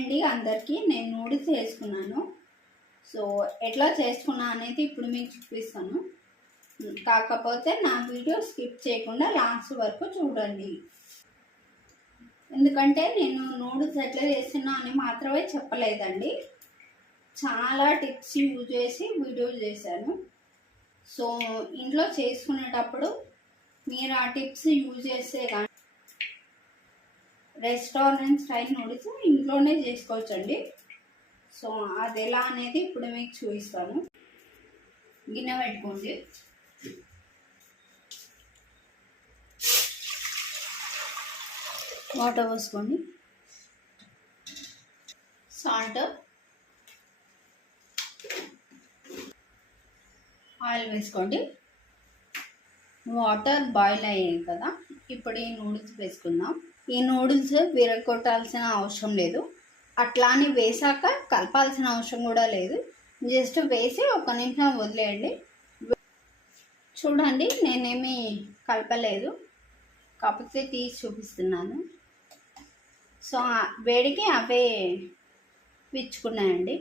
అండి అందరికీ. నేను నూడిల్స్ చేసుకున్నాను. సో ఎట్లా చేసుకున్నా అనేది ఇప్పుడు మీకు చూపిస్తాను. కాకపోతే నా వీడియో స్కిప్ చేయకుండా లాస్ట్ వరకు చూడండి. ఎందుకంటే నేను నూడిల్స్ ఎట్లా చేస్తున్నా అని మాత్రమే చెప్పలేదండి, చాలా టిప్స్ యూజ్ చేసి వీడియో చేశాను. సో ఇంట్లో చేసుకునేటప్పుడు మీరు ఆ టిప్స్ యూజ్ చేస్తే కానీ రెస్టారెంట్ స్టైల్ నూడిల్స్ ఇంట్లోనే చేసుకోవచ్చండి. సో అది ఎలా అనేది ఇప్పుడు మీకు చూపిస్తాను. గిన్నె పెట్టుకోండి. వాటర్ పోసుకోండి. సాల్ట్, ఆయిల్ వేసుకోండి. వాటర్ బాయిల్ అయ్యాయి కదా, ఇప్పుడు ఈ నూడిల్స్ వేసుకుందాం. ఈ నూడిల్స్ విరగొట్టాల్సిన అవసరం లేదు, అట్లానే వేసాక కలపాల్సిన అవసరం కూడా లేదు. జస్ట్ వేసి ఒక నిమిషం వదిలేయండి. చూడండి, నేనేమి కలపలేదు, కాకపోతే తీసి చూపిస్తున్నాను. సో వేడికి అవే విచ్చుకున్నాయండి.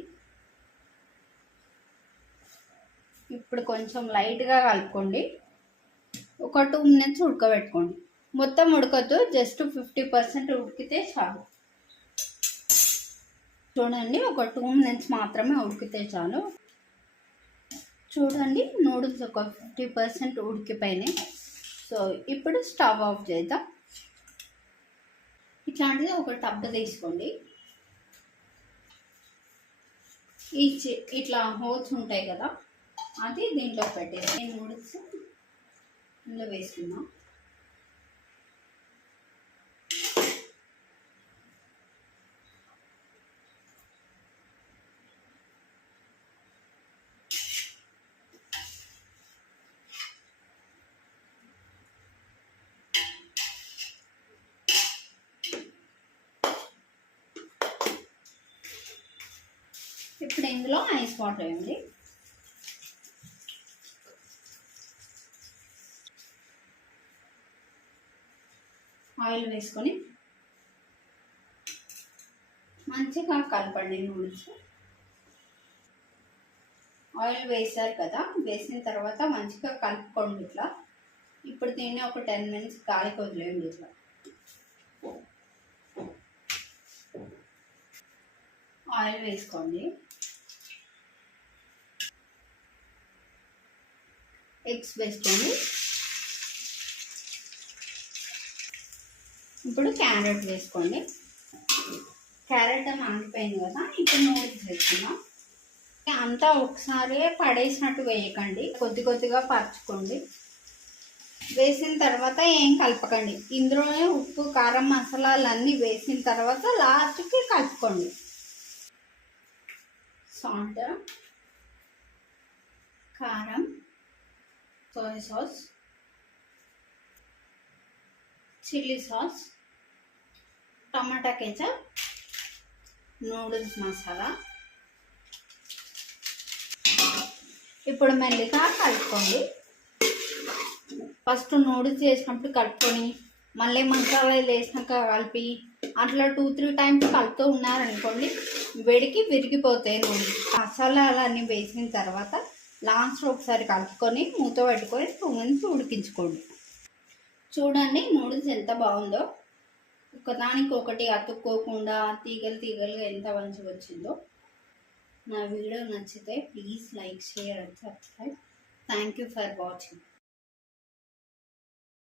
ఇప్పుడు కొంచెం లైట్గా కలుపుకోండి. ఒక 2 minutes ఉడకబెట్టుకోండి. మొత్తం ఉడకద్దు, జస్ట్ 50% ఉడికితే చాలు. చూడండి, ఒక 2 minutes మాత్రమే ఉడికితే చాలు. చూడండి, నూడిల్స్ ఒక 50% ఉడికిపోయినాయి. సో ఇప్పుడు స్టవ్ ఆఫ్ చేద్దాం. ఇట్లాంటిది ఒక టబ్ తీసుకోండి. ఇట్లా హోల్స్ ఉంటాయి కదా, అది దీంట్లో పెట్టేసి నూడిల్స్ ఇందులో వేసుకుందాం. ఇప్పుడు ఇందులో ఐస్ వాటర్ వేయండి. ఆయిల్ వేసుకొని మంచిగా కలపండి నూడిల్స్. ఆయిల్ వేసారు కదా, వేసిన తర్వాత మంచిగా కలుపుకోండి ఇట్లా. ఇప్పుడు దీన్ని ఒక 10 minutes గాలికి వదిలేయండి. ఇట్లా ఆయిల్ వేసుకోండి. ఎగ్స్ వేసుకోండి. ఇప్పుడు క్యారెట్ వేసుకోండి. క్యారెట్ నానిపోయింది కదా, ఇప్పుడు నూడిల్స్ వేసుకుందాం. అంతా ఒకసారి పడేసినట్టు వేయకండి, కొద్ది కొద్దిగా పరచుకోండి. వేసిన తర్వాత ఏం కలపకండి. ఇందులోనే ఉప్పు, కారం, మసాలాలు అన్నీ వేసిన తర్వాత లాస్ట్కి కలుపుకోండి. సాల్ట్, కారం, సోయా సాస్, చిల్లీ సాస్, టమాటా కెచప్, నూడిల్స్ మసాలా. ఇప్పుడు మెల్లిగా కలుపుకోండి. ఫస్ట్ నూడిల్స్ వేసినప్పుడు కలుపుకొని మళ్ళీ మసాలాలు వేసినాక కలిపి అట్లా 2-3 times కలుపుతూ ఉన్నారనుకోండి, వేడికి విరిగిపోతాయి నూడిల్స్. మసాలాలన్నీ వేసిన తర్వాత లాస్ట్ ఒకసారి కలుపుకొని మూత పెట్టుకొని 2 minutes ఉడికించుకోండి. చూడండి నూడిల్స్ ఎంత బాగుందో, ఒకదానికి ఒకటి అతుక్కోకుండా తీగలు తీగలుగా ఎంత మంచిగా వచ్చిందో. నా వీడియో నచ్చితే please like, share and subscribe. Thank you for watching.